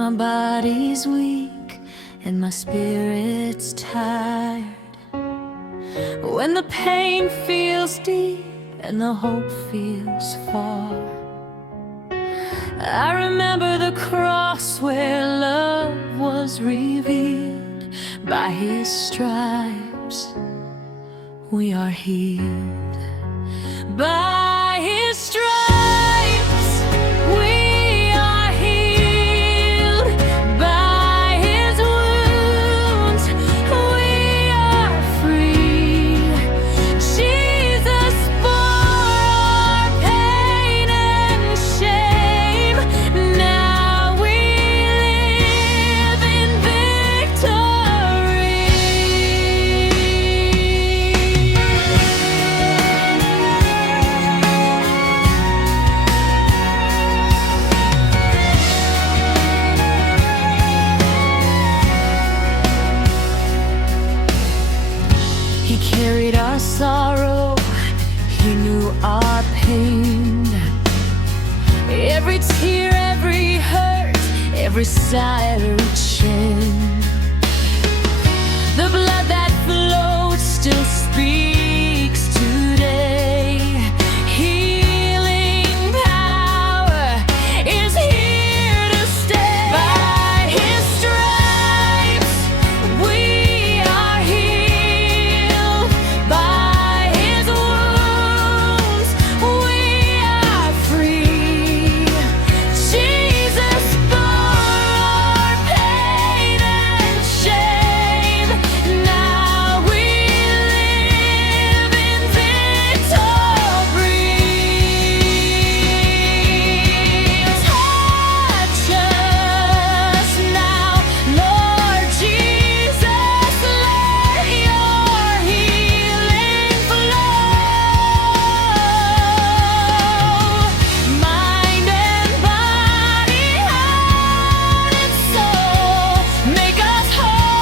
my body's weak and my spirit's tired, when the pain feels deep and the hope feels far, I remember the cross where love was revealed. By His stripes we are healed. By His stripes we are healed. By His wounds we are free. Jesus bore our pain and shame. Now we live in victory. He carried our sorrow, He knew our pain. Every tear, every hurt, every silent shame. The blood that flowed still speaks today. Healing power is here to stay. By His stripes we are healed. By His wounds we are free. Jesus bore our pain and shame. Now we live in victory. Touch us now, Lord Jesus, let your healing flow. Mind and body, heart and soul, make us whole.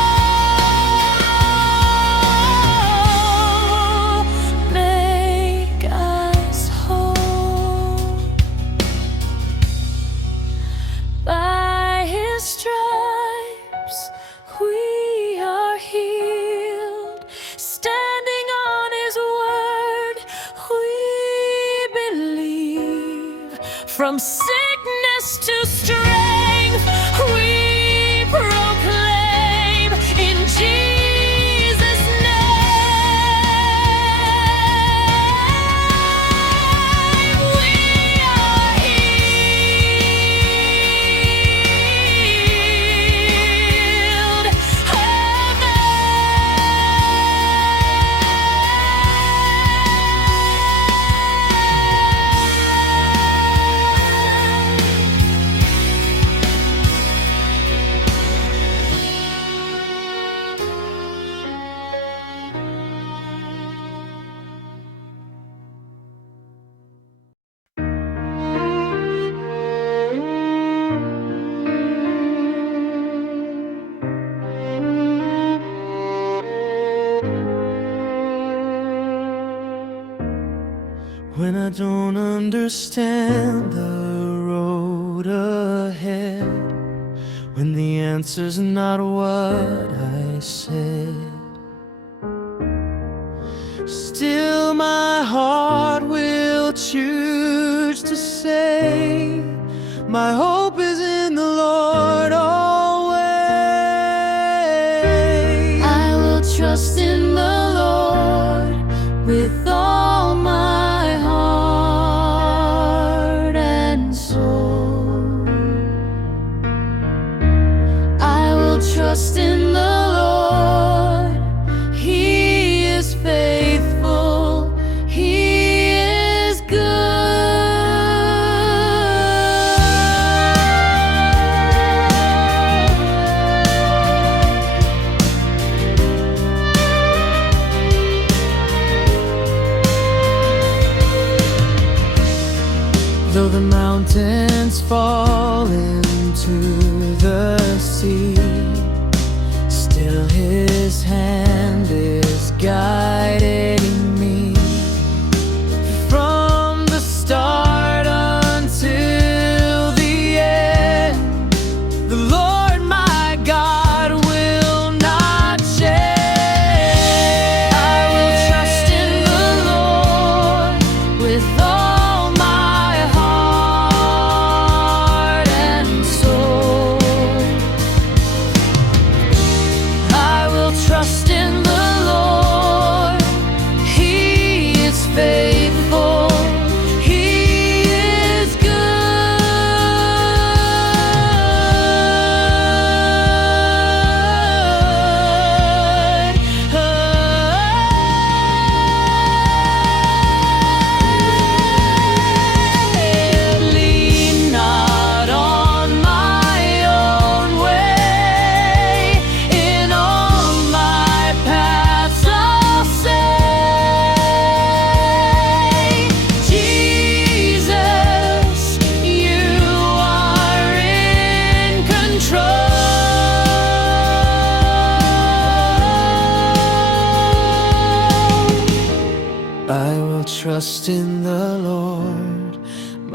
Make us whole. By His stripes we are healed. Standing on His word we believe. From sickness to strength we proclaim in Jesus' name. We are healed. When I don't understand the road ahead, when the answer's not what I said, still my heart will choose to say, my hope is in the Lord always. I will trust in the Lord with all my heart and soul. I will trust in the Lord. He is faithful. He is Though the mountains fall into the sea,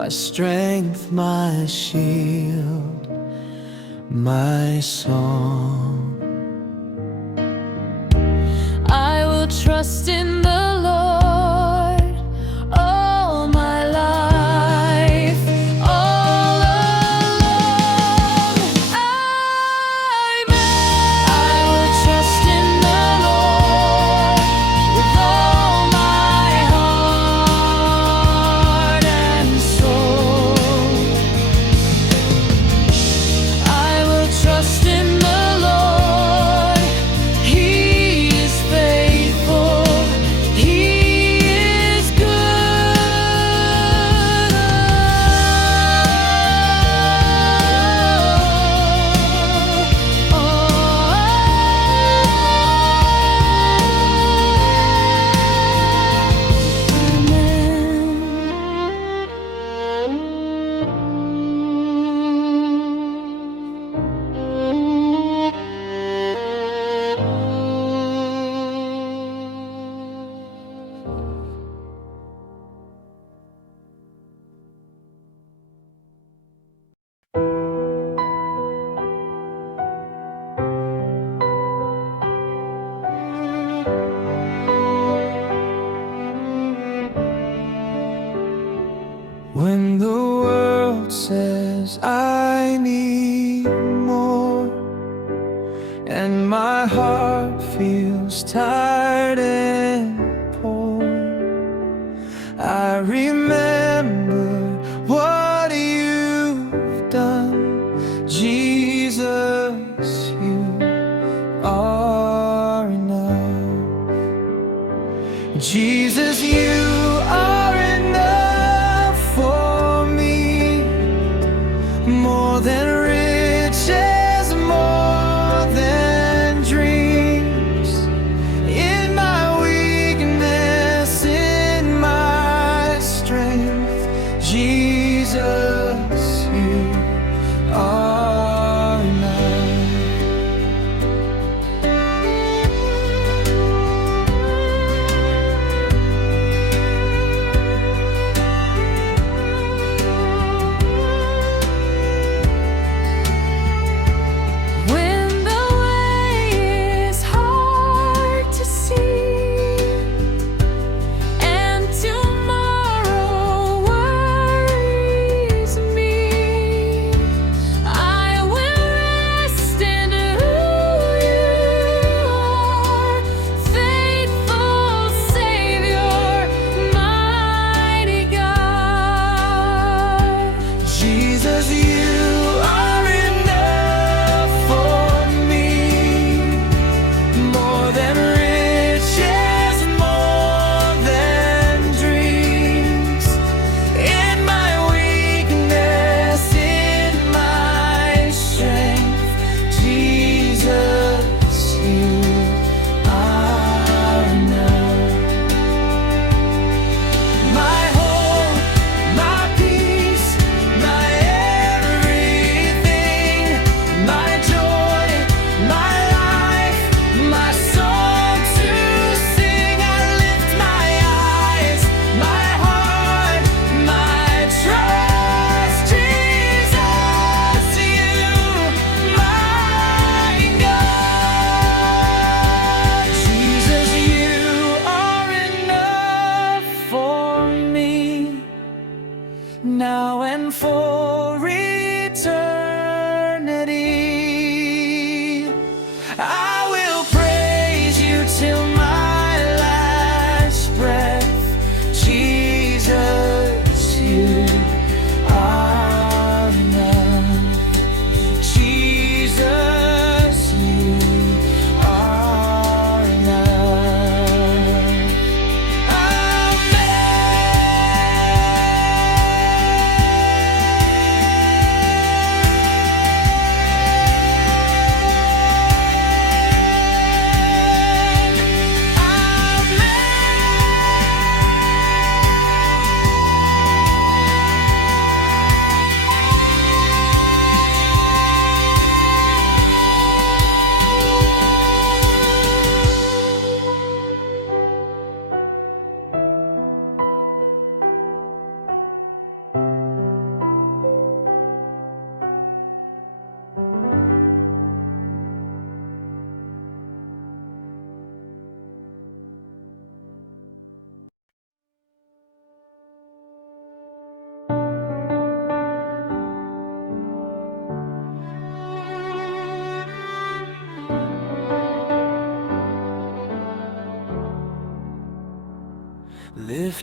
my strength, my shield, my song. I will trust in the Lord all my life, all along. I will trust in the Lord with all my heart and soul. I will trust in the Lord. He is faithful. He is When the world says I need more, and my heart feels tired and poor, I remember what you've done. Jesus, you are enough. Jesus, you are enough for me. More than riches, more than dreams. In my weakness, in my strength, Jesus, you are enough.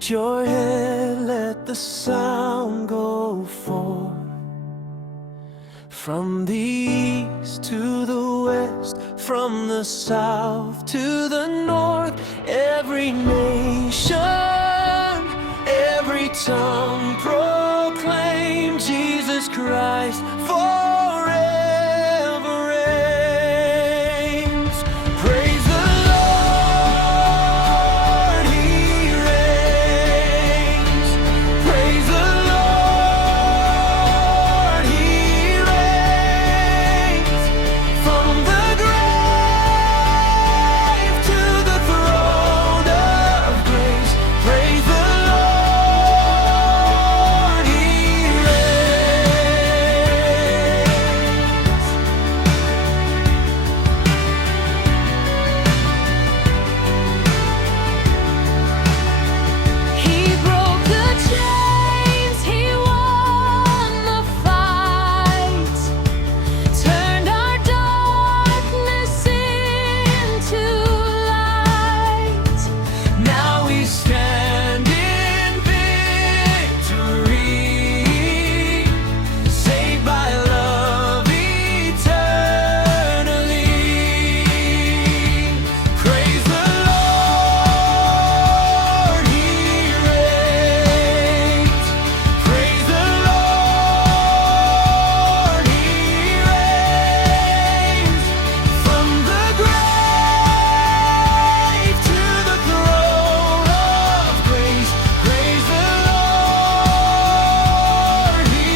Lift your head, let the sound go forth. From the east to the west, from the south to the north, every nation, every tongue proclaim Jesus Christ forever reigns. Praise the Lord, He reigns. Praise the Lord, He reigns. From the grave to the throne of grace, praise the Lord, He reigns. He broke the chains, He won the fight, turned our darkness into light. Now we stand in victory, saved by love eternally. Praise the Lord, He reigns. Praise the Lord, He reigns. From the grave to the throne of grace, praise the Lord, He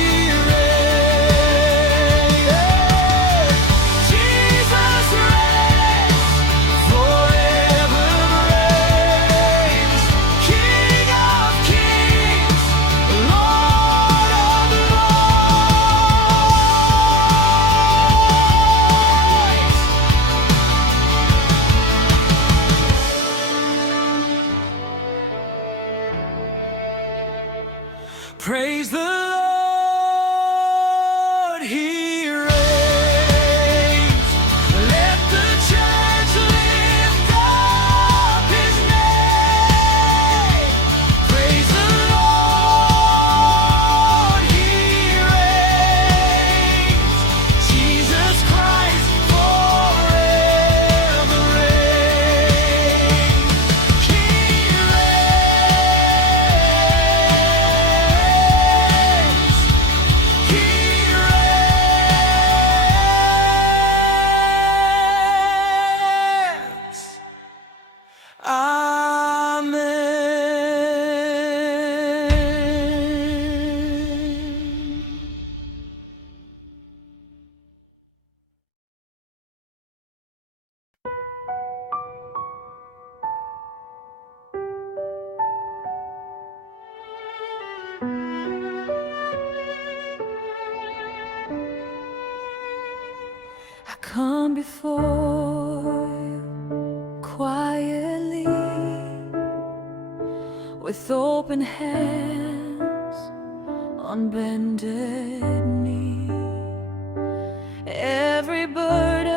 reigns. Jesus reigns, forever reigns. King of kings, Lord of lords. Praise the Lord, He reigns. Let the church lift up His name. Praise the Lord, He reigns. Jesus Christ forever reigns. He reigns. He reigns. Amen. I come before you quietly, with open hands on bended knee. Every burden,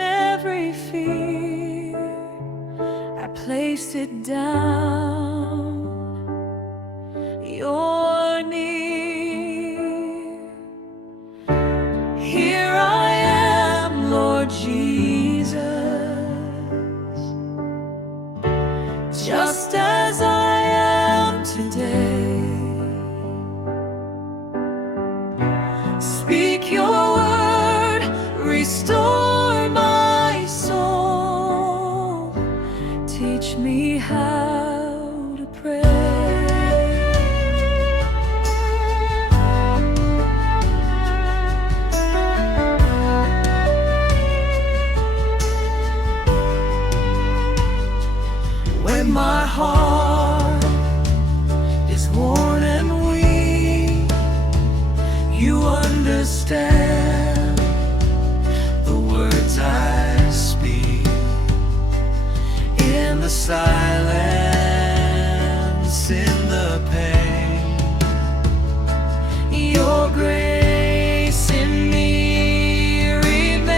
every fear, I place it down. You're near. Here I am, Lord Jesus, just as I am today. Speak your word, restore my soul. Teach me how to pray. When my heart is worn and weak, you understand the words I speak. In the silence, in the pain, your grace in me remains.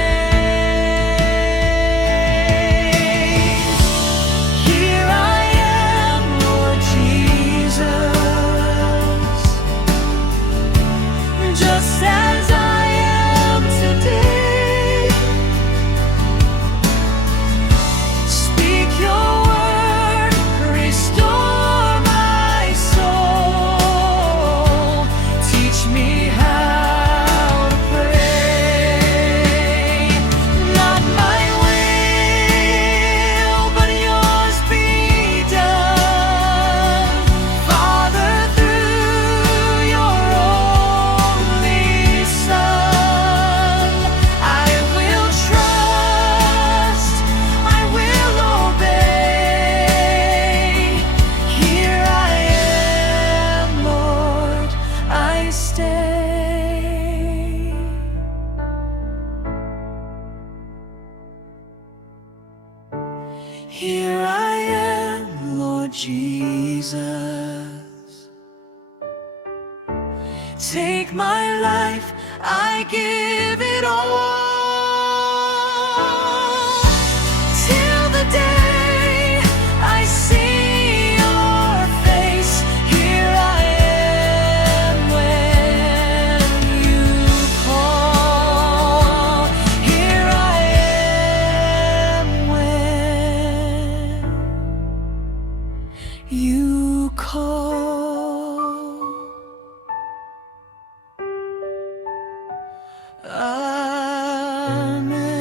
Here I am, Here I am, Lord Jesus. Take my life, I give it all. Till the day I see your face, here I am when you call. Here I am when you call. Amen.